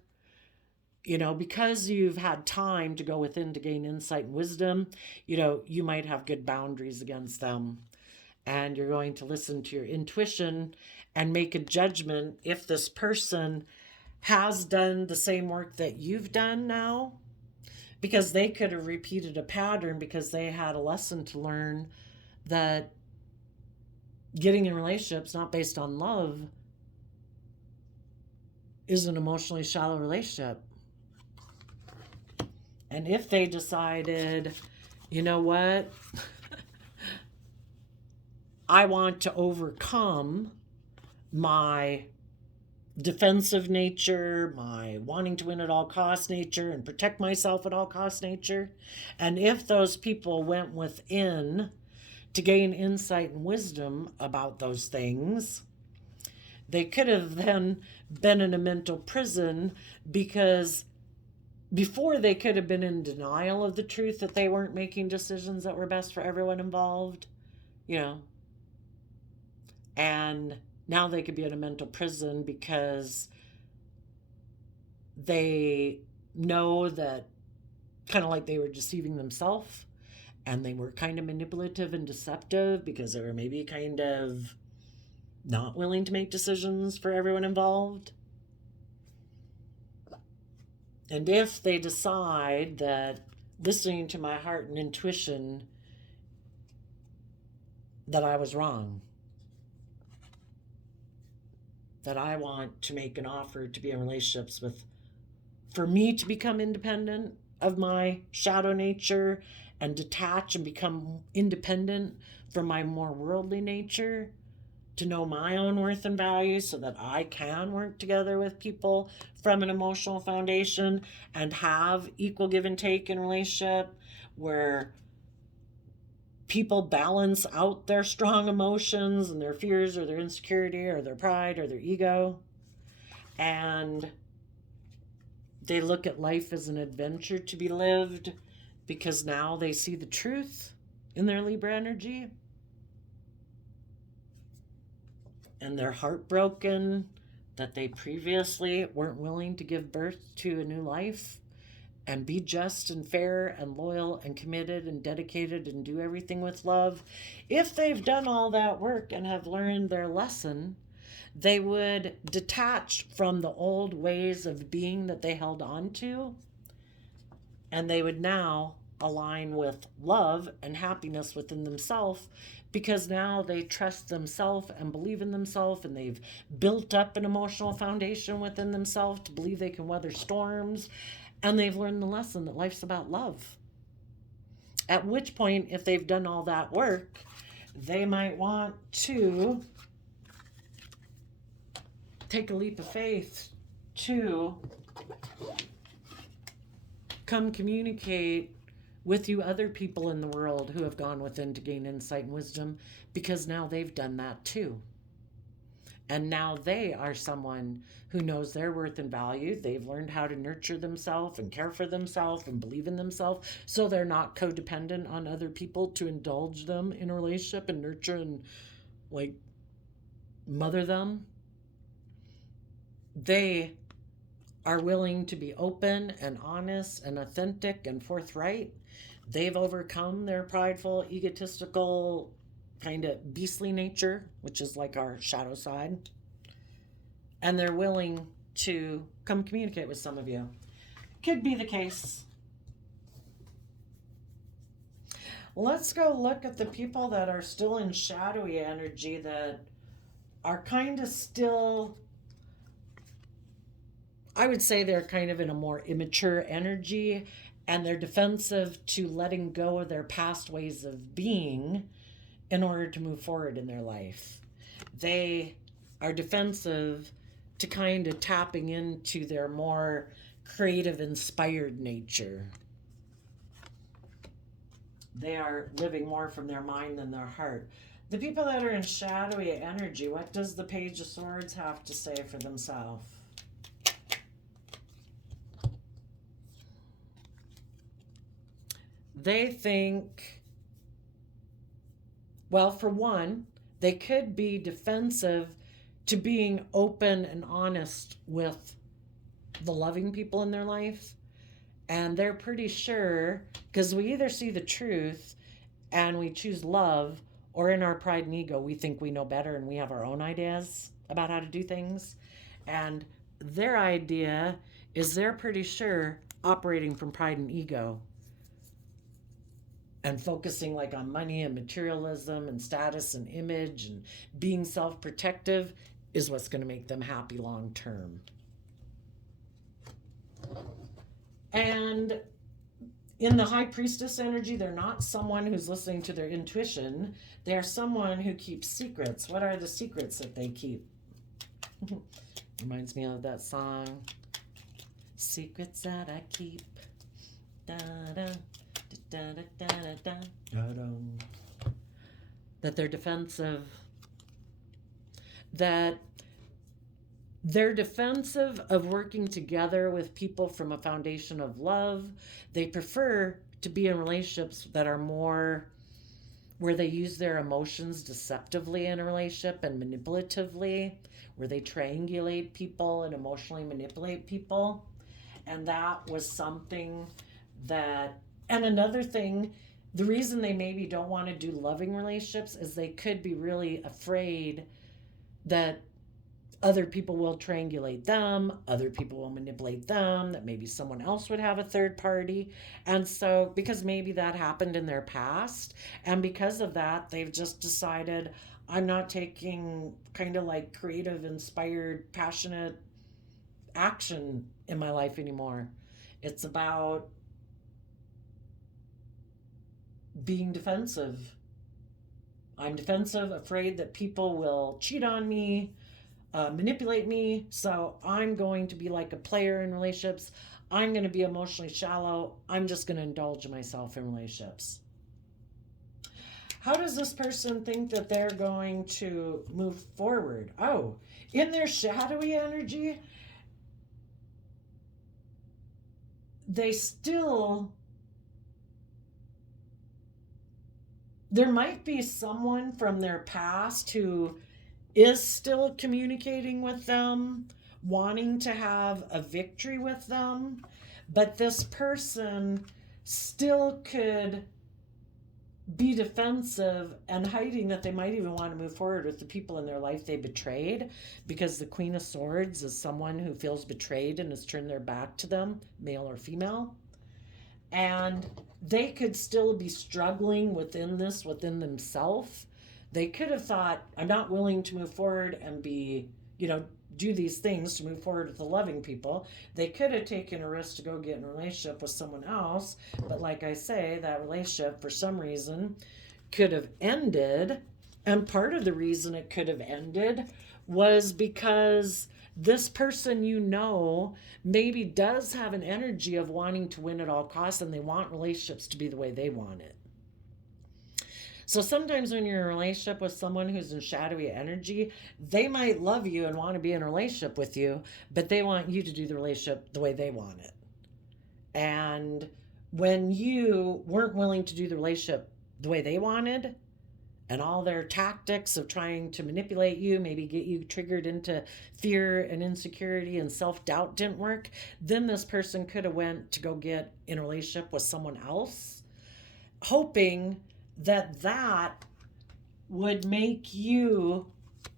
because you've had time to go within to gain insight and wisdom, you might have good boundaries against them. And you're going to listen to your intuition and make a judgment if this person has done the same work that you've done now, because they could have repeated a pattern because they had a lesson to learn that getting in relationships not based on love is an emotionally shallow relationship. And if they decided, you know what, I want to overcome my defensive nature, my wanting to win at all cost nature and protect myself at all cost nature, and if those people went within to gain insight and wisdom about those things, they could have then been in a mental prison, because before they could have been in denial of the truth that they weren't making decisions that were best for everyone involved, you know, and now they could be in a mental prison because they know that, kind of like they were deceiving themselves, and they were kind of manipulative and deceptive because they were maybe kind of not willing to make decisions for everyone involved. And if they decide that listening to my heart and intuition, that I was wrong, that I want to make an offer to be in relationships with, for me to become independent of my shadow nature and detach and become independent from my more worldly nature, to know my own worth and value so that I can work together with people from an emotional foundation and have equal give and take in relationship, where people balance out their strong emotions and their fears or their insecurity or their pride or their ego, and they look at life as an adventure to be lived because now they see the truth in their Libra energy, and they're heartbroken that they previously weren't willing to give birth to a new life and be just and fair and loyal and committed and dedicated and do everything with love. If they've done all that work and have learned their lesson, they would detach from the old ways of being that they held on to, and they would now align with love and happiness within themselves, because now they trust themselves and believe in themselves, and they've built up an emotional foundation within themselves to believe they can weather storms, and they've learned the lesson that life's about love. At which point, if they've done all that work, they might want to take a leap of faith to come communicate with you other people in the world who have gone within to gain insight and wisdom, because now they've done that too. And now they are someone who knows their worth and value. They've learned how to nurture themselves and care for themselves and believe in themselves, so they're not codependent on other people to indulge them in a relationship and nurture and like mother them. They are willing to be open and honest and authentic and forthright. They've overcome their prideful, egotistical, kind of beastly nature, which is like our shadow side. And they're willing to come communicate with some of you. Could be the case. Let's go look at the people that are still in shadowy energy, that are kind of still, I would say they're kind of in a more immature energy, and they're defensive to letting go of their past ways of being in order to move forward in their life. They are defensive to kind of tapping into their more creative, inspired nature. They are living more from their mind than their heart. The people that are in shadowy energy, what does the Page of Swords have to say for themselves? They think, well, for one, they could be defensive to being open and honest with the loving people in their life. And they're pretty sure, because we either see the truth and we choose love, or in our pride and ego, we think we know better and we have our own ideas about how to do things. And their idea is they're pretty sure operating from pride and ego and focusing like on money and materialism and status and image and being self-protective is what's going to make them happy long term. And In the high priestess energy, they're not someone who's listening to their intuition. They're someone who keeps secrets. What are the secrets that they keep? Reminds me of that song, secrets that I keep. Da, da, da, da, da, da, da, da, da. That they're defensive. That they're defensive of working together with people from a foundation of love. They prefer to be in relationships that are more where they use their emotions deceptively in a relationship and manipulatively, where they triangulate people and emotionally manipulate people. And that was something that, and another thing, the reason they maybe don't want to do loving relationships is they could be really afraid that other people will triangulate them, other people will manipulate them, that maybe someone else would have a third party. And so, because maybe that happened in their past, and because of that, they've just decided, I'm not taking kind of like creative, inspired, passionate action in my life anymore. It's about being defensive. I'm defensive, afraid that people will cheat on me, manipulate me, so I'm going to be like a player in relationships. I'm going to be emotionally shallow. I'm just going to indulge myself in relationships. How does this person think that they're going to move forward? Oh, in their shadowy energy, they still, there might be someone from their past who is still communicating with them, wanting to have a victory with them, but this person still could be defensive and hiding that they might even want to move forward with the people in their life they betrayed, because the Queen of Swords is someone who feels betrayed and has turned their back to them, male or female. And they could still be struggling within themselves. They could have thought, I'm not willing to move forward and be, do these things to move forward with the loving people. They could have taken a risk to go get in a relationship with someone else. But like I say, that relationship, for some reason, could have ended. And part of the reason it could have ended was because this person maybe does have an energy of wanting to win at all costs, and they want relationships to be the way they want it. So sometimes when you're in a relationship with someone who's in shadowy energy, they might love you and want to be in a relationship with you, but they want you to do the relationship the way they want it. And when you weren't willing to do the relationship the way they wanted, and all their tactics of trying to manipulate you, maybe get you triggered into fear and insecurity and self-doubt didn't work, then this person could have went to go get in a relationship with someone else, hoping that would make you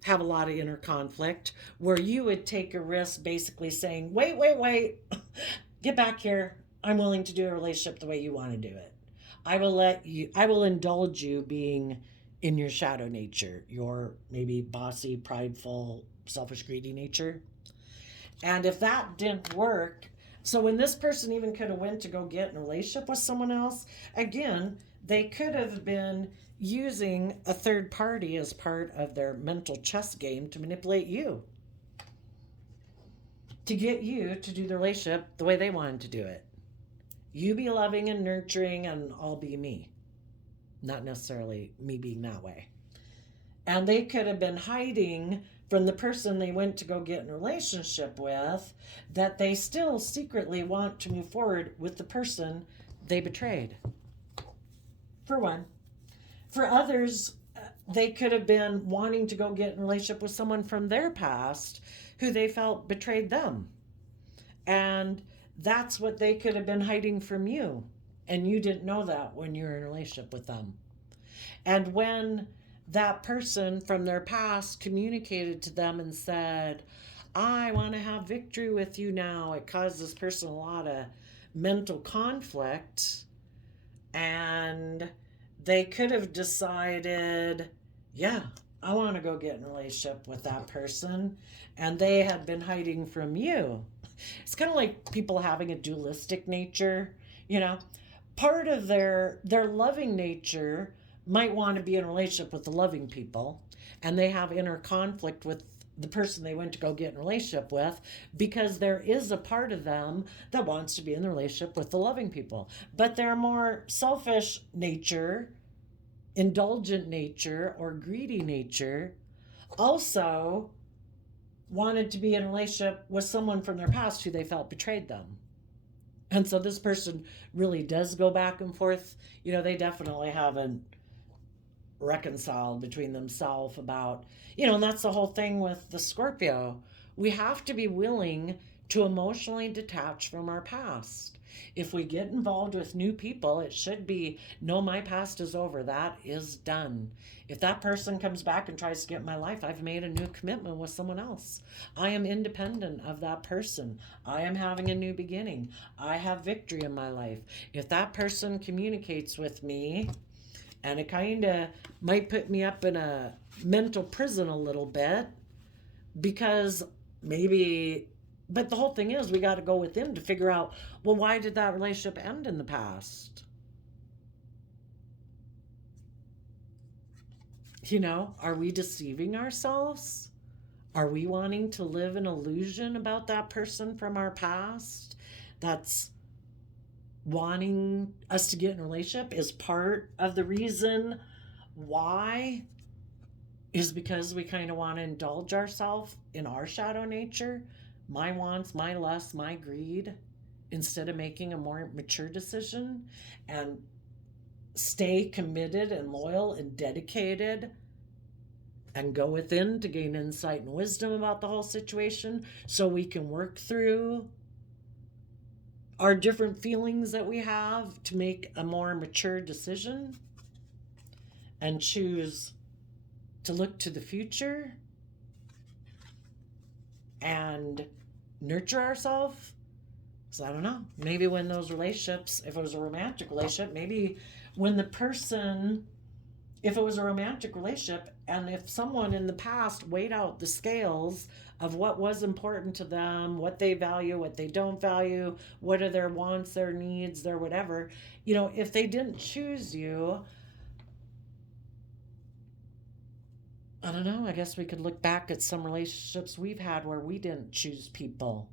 have a lot of inner conflict, where you would take a risk basically saying, wait, get back here. I'm willing to do a relationship the way you want to do it. I will indulge you being in your shadow nature, your maybe bossy, prideful, selfish, greedy nature. And if that didn't work, so when this person even could have went to go get in a relationship with someone else, again, they could have been using a third party as part of their mental chess game to manipulate you, to get you to do the relationship the way they wanted to do it. You be loving and nurturing, and I'll be me. Not necessarily me being that way. And they could have been hiding from the person they went to go get in a relationship with, that they still secretly want to move forward with the person they betrayed. For one. For others, they could have been wanting to go get in a relationship with someone from their past who they felt betrayed them. And that's what they could have been hiding from you. And you didn't know that when you were in a relationship with them. And when that person from their past communicated to them and said, I want to have victory with you now, it caused this person a lot of mental conflict. And they could have decided, yeah, I want to go get in a relationship with that person. And they had been hiding from you. It's kind of like people having a dualistic nature, part of their loving nature might want to be in a relationship with the loving people, and they have inner conflict with the person they went to go get in a relationship with, because there is a part of them that wants to be in the relationship with the loving people. But their more selfish nature, indulgent nature, or greedy nature also wanted to be in a relationship with someone from their past who they felt betrayed them. And so this person really does go back and forth. They definitely haven't reconciled between themselves about, and that's the whole thing with the Scorpio. We have to be willing to emotionally detach from our past. If we get involved with new people, it should be, no, my past is over. That is done. If that person comes back and tries to get in my life, I've made a new commitment with someone else. I am independent of that person. I am having a new beginning. I have victory in my life. If that person communicates with me, and it kind of might put me up in a mental prison a little bit, because maybe, but the whole thing is, we got to go within to figure out, well, why did that relationship end in the past? Are we deceiving ourselves? Are we wanting to live an illusion about that person from our past that's wanting us to get in a relationship? Is part of the reason why is because we kind of want to indulge ourselves in our shadow nature, my wants, my lusts, my greed, instead of making a more mature decision and stay committed and loyal and dedicated and go within to gain insight and wisdom about the whole situation, so we can work through our different feelings that we have to make a more mature decision and choose to look to the future and nurture ourselves. So I don't know, maybe when those relationships, if it was a romantic relationship, maybe when the person, if it was a romantic relationship, and if someone in the past weighed out the scales of what was important to them, what they value, what they don't value, what are their wants, their needs, their whatever, if they didn't choose you, I don't know, I guess we could look back at some relationships we've had where we didn't choose people.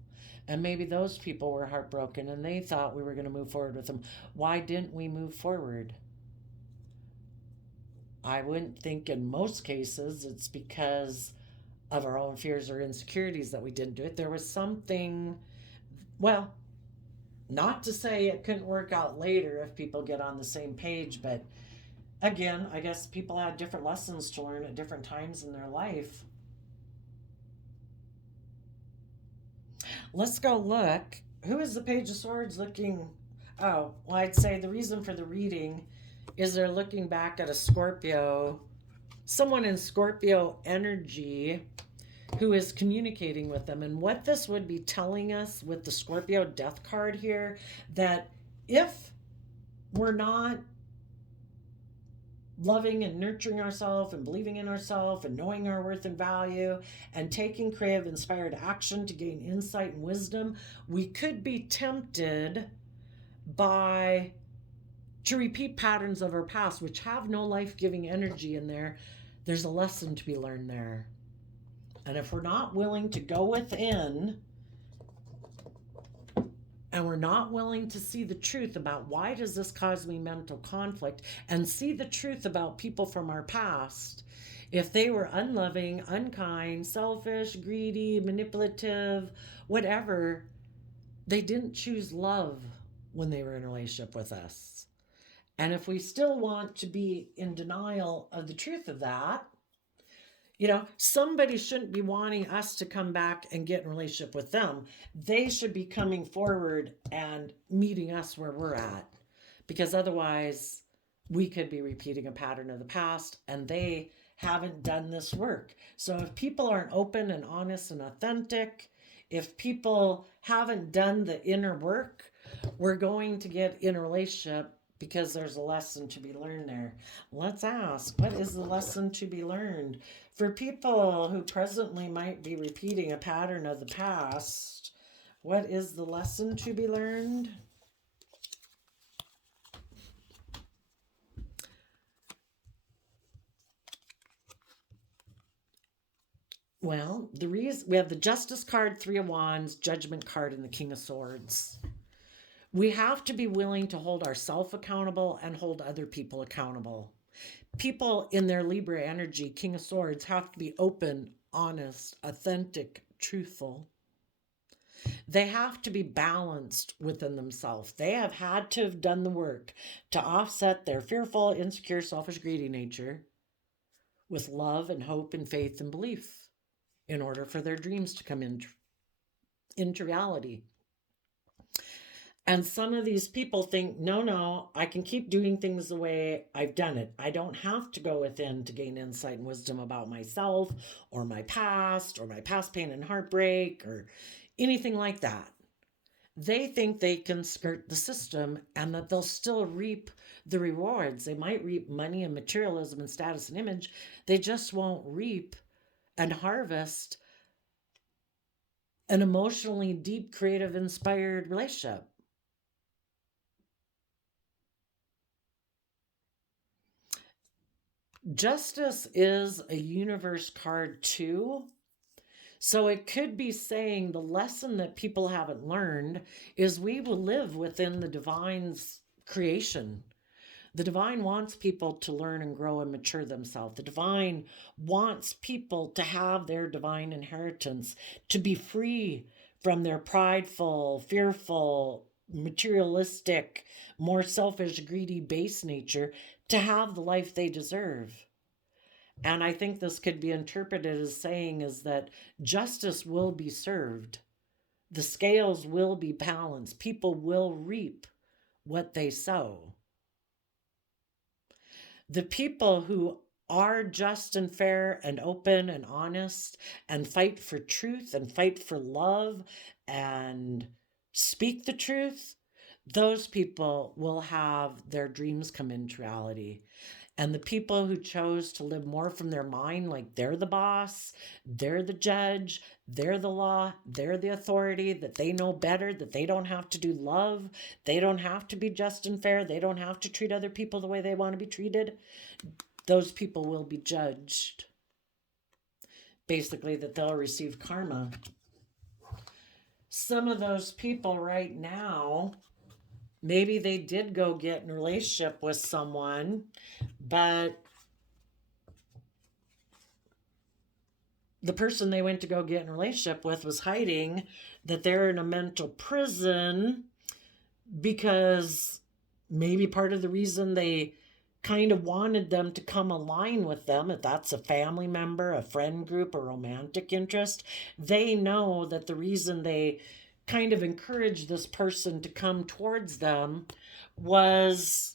And maybe those people were heartbroken and they thought we were going to move forward with them. Why didn't we move forward? I wouldn't think in most cases it's because of our own fears or insecurities that we didn't do it. There was something, well, not to say it couldn't work out later if people get on the same page, but again, I guess people had different lessons to learn at different times in their life. Let's go look. Who is the Page of Swords looking? Oh, well, I'd say the reason for the reading is they're looking back at a Scorpio, someone in Scorpio energy who is communicating with them. And what this would be telling us with the Scorpio death card here, that if we're not loving and nurturing ourselves and believing in ourselves and knowing our worth and value and taking creative inspired action to gain insight and wisdom, we could be tempted to repeat patterns of our past which have no life-giving energy in there. There's a lesson to be learned there. And if we're not willing to go within, and we're not willing to see the truth about why does this cause me mental conflict, and see the truth about people from our past, if they were unloving, unkind, selfish, greedy, manipulative, whatever, they didn't choose love when they were in a relationship with us. And if we still want to be in denial of the truth of that, somebody shouldn't be wanting us to come back and get in a relationship with them. They should be coming forward and meeting us where we're at, because otherwise we could be repeating a pattern of the past and they haven't done this work. So if people aren't open and honest and authentic, if people haven't done the inner work, we're going to get in a relationship because there's a lesson to be learned there. Let's ask, what is the lesson to be learned? For people who presently might be repeating a pattern of the past, what is the lesson to be learned? Well, the reason we have the Justice card, Three of Wands, Judgment card, and the King of Swords. We have to be willing to hold ourselves accountable and hold other people accountable. People in their Libra energy, King of Swords, have to be open, honest, authentic, truthful. They have to be balanced within themselves. They have had to have done the work to offset their fearful, insecure, selfish, greedy nature with love and hope and faith and belief in order for their dreams to come into reality. And some of these people think, no, I can keep doing things the way I've done it. I don't have to go within to gain insight and wisdom about myself or my past pain and heartbreak or anything like that. They think they can skirt the system and that they'll still reap the rewards. They might reap money and materialism and status and image. They just won't reap and harvest an emotionally deep, creative, inspired relationship. Justice is a universe card too. So it could be saying the lesson that people haven't learned is we will live within the divine's creation. The divine wants people to learn and grow and mature themselves. The divine wants people to have their divine inheritance, to be free from their prideful, fearful, materialistic, more selfish, greedy, base nature, to have the life they deserve. And I think this could be interpreted as saying is that justice will be served. The scales will be balanced. People will reap what they sow. The people who are just and fair and open and honest and fight for truth and fight for love and speak the truth, those people will have their dreams come into reality. And the people who chose to live more from their mind, like they're the boss, they're the judge, they're the law, they're the authority, that they know better, that they don't have to do love, they don't have to be just and fair, they don't have to treat other people the way they want to be treated, those people will be judged. Basically, that they'll receive karma. Some of those people right now, maybe they did go get in a relationship with someone, but the person they went to go get in a relationship with was hiding that they're in a mental prison because maybe part of the reason they kind of wanted them to come align with them, if that's a family member, a friend group, a romantic interest, they know that the reason they kind of encouraged this person to come towards them was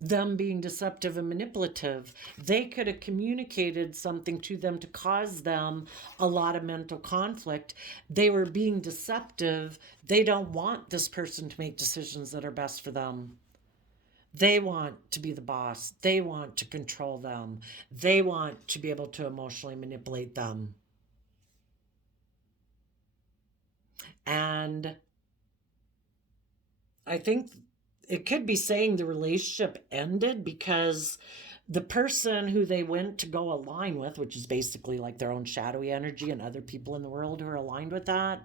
them being deceptive and manipulative. They could have communicated something to them to cause them a lot of mental conflict. They were being deceptive. They don't want this person to make decisions that are best for them. They want to be the boss. They want to control them. They want to be able to emotionally manipulate them. And I think it could be saying the relationship ended because the person who they went to go align with, which is basically like their own shadowy energy and other people in the world who are aligned with that,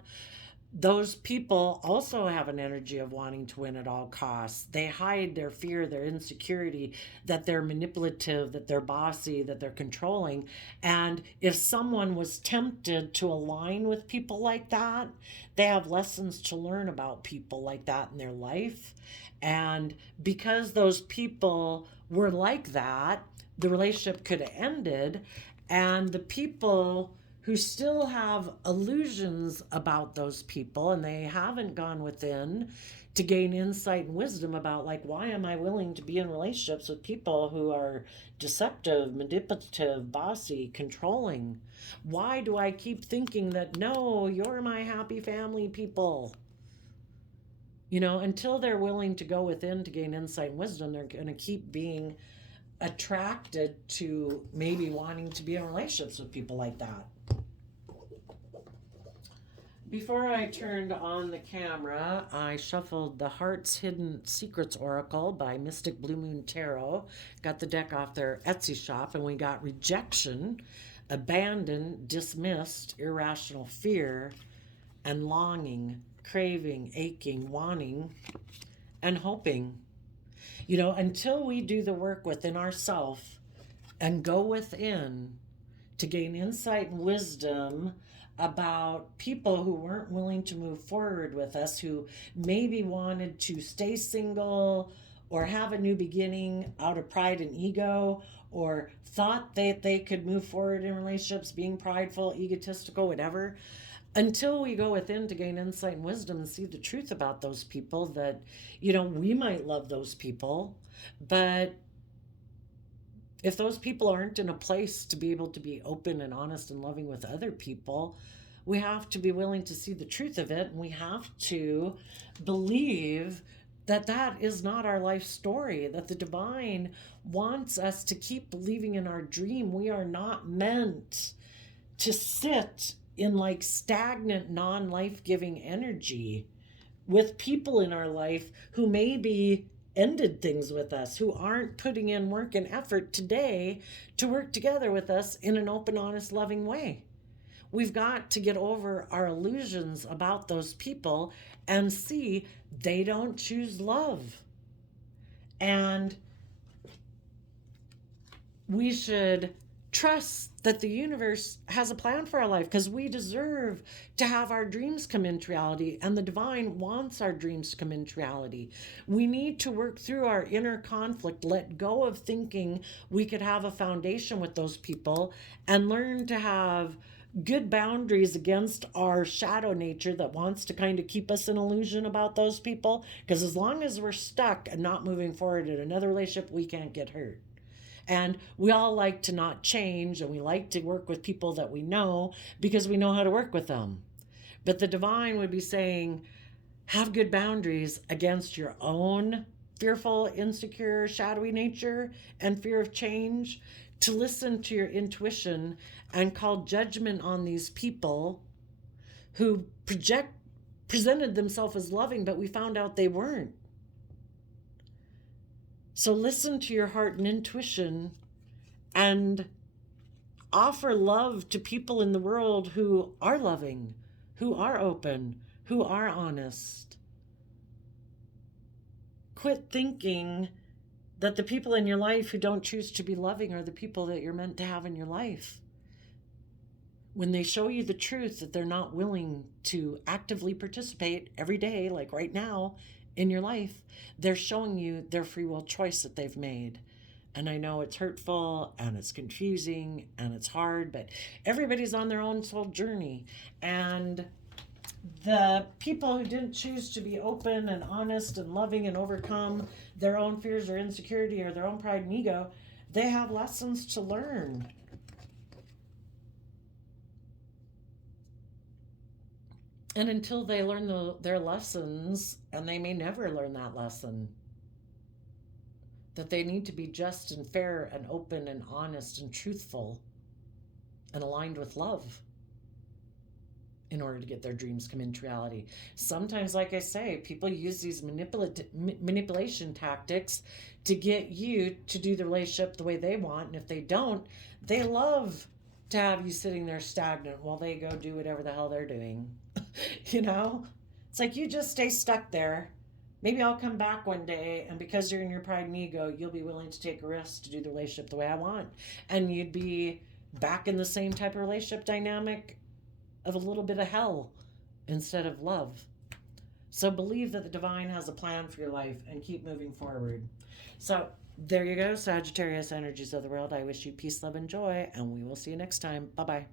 those people also have an energy of wanting to win at all costs. They hide their fear, their insecurity, that they're manipulative, that they're bossy, that they're controlling. And if someone was tempted to align with people like that, they have lessons to learn about people like that in their life. And because those people were like that, the relationship could have ended. And the people who still have illusions about those people and they haven't gone within to gain insight and wisdom about, like, why am I willing to be in relationships with people who are deceptive, manipulative, bossy, controlling? Why do I keep thinking that, no, you're my happy family people? Until they're willing to go within to gain insight and wisdom, they're going to keep being attracted to maybe wanting to be in relationships with people like that. Before I turned on the camera, I shuffled the Heart's Hidden Secrets Oracle by Mystic Blue Moon Tarot. Got the deck off their Etsy shop, and we got Rejection. abandoned, dismissed, irrational fear and longing, craving, aching, wanting, and hoping. Until we do the work within ourself and go within to gain insight and wisdom about people who weren't willing to move forward with us, who maybe wanted to stay single or have a new beginning out of pride and ego, or thought that they could move forward in relationships being prideful, egotistical, whatever. Until we go within to gain insight and wisdom and see the truth about those people, that, we might love those people, but if those people aren't in a place to be able to be open and honest and loving with other people, we have to be willing to see the truth of it. And we have to believe that that is not our life story, that the divine wants us to keep believing in our dream. We are not meant to sit in like stagnant, non-life-giving energy with people in our life who maybe ended things with us, who aren't putting in work and effort today to work together with us in an open, honest, loving way. We've got to get over our illusions about those people and see they don't choose love. And we should trust that the universe has a plan for our life, because we deserve to have our dreams come into reality, and the divine wants our dreams to come into reality. We need to work through our inner conflict, let go of thinking we could have a foundation with those people, and learn to have good boundaries against our shadow nature that wants to kind of keep us in illusion about those people. Because as long as we're stuck and not moving forward in another relationship, we can't get hurt. And we all like to not change, and we like to work with people that we know because we know how to work with them. But the divine would be saying, have good boundaries against your own fearful, insecure, shadowy nature and fear of change, to listen to your intuition and call judgment on these people who presented themselves as loving, but we found out they weren't. So listen to your heart and intuition and offer love to people in the world who are loving, who are open, who are honest. Quit thinking that the people in your life who don't choose to be loving are the people that you're meant to have in your life. When they show you the truth that they're not willing to actively participate every day, like right now, in your life, they're showing you their free will choice that they've made. And I know it's hurtful and it's confusing and it's hard, but everybody's on their own soul journey. And the people who didn't choose to be open and honest and loving and overcome their own fears or insecurity or their own pride and ego, they have lessons to learn. And until they learn their lessons, and they may never learn that lesson, that they need to be just and fair and open and honest and truthful and aligned with love in order to get their dreams come into reality. Sometimes, like I say, people use these manipulation tactics to get you to do the relationship the way they want. And if they don't, they love to have you sitting there stagnant while they go do whatever the hell they're doing. It's like, you just stay stuck there. Maybe I'll come back one day, and because you're in your pride and ego, you'll be willing to take a risk to do the relationship the way I want. And you'd be back in the same type of relationship dynamic of a little bit of hell instead of love. So believe that the divine has a plan for your life and keep moving forward. So there you go, Sagittarius energies of the world. I wish you peace, love, and joy, and we will see you next time. Bye-bye.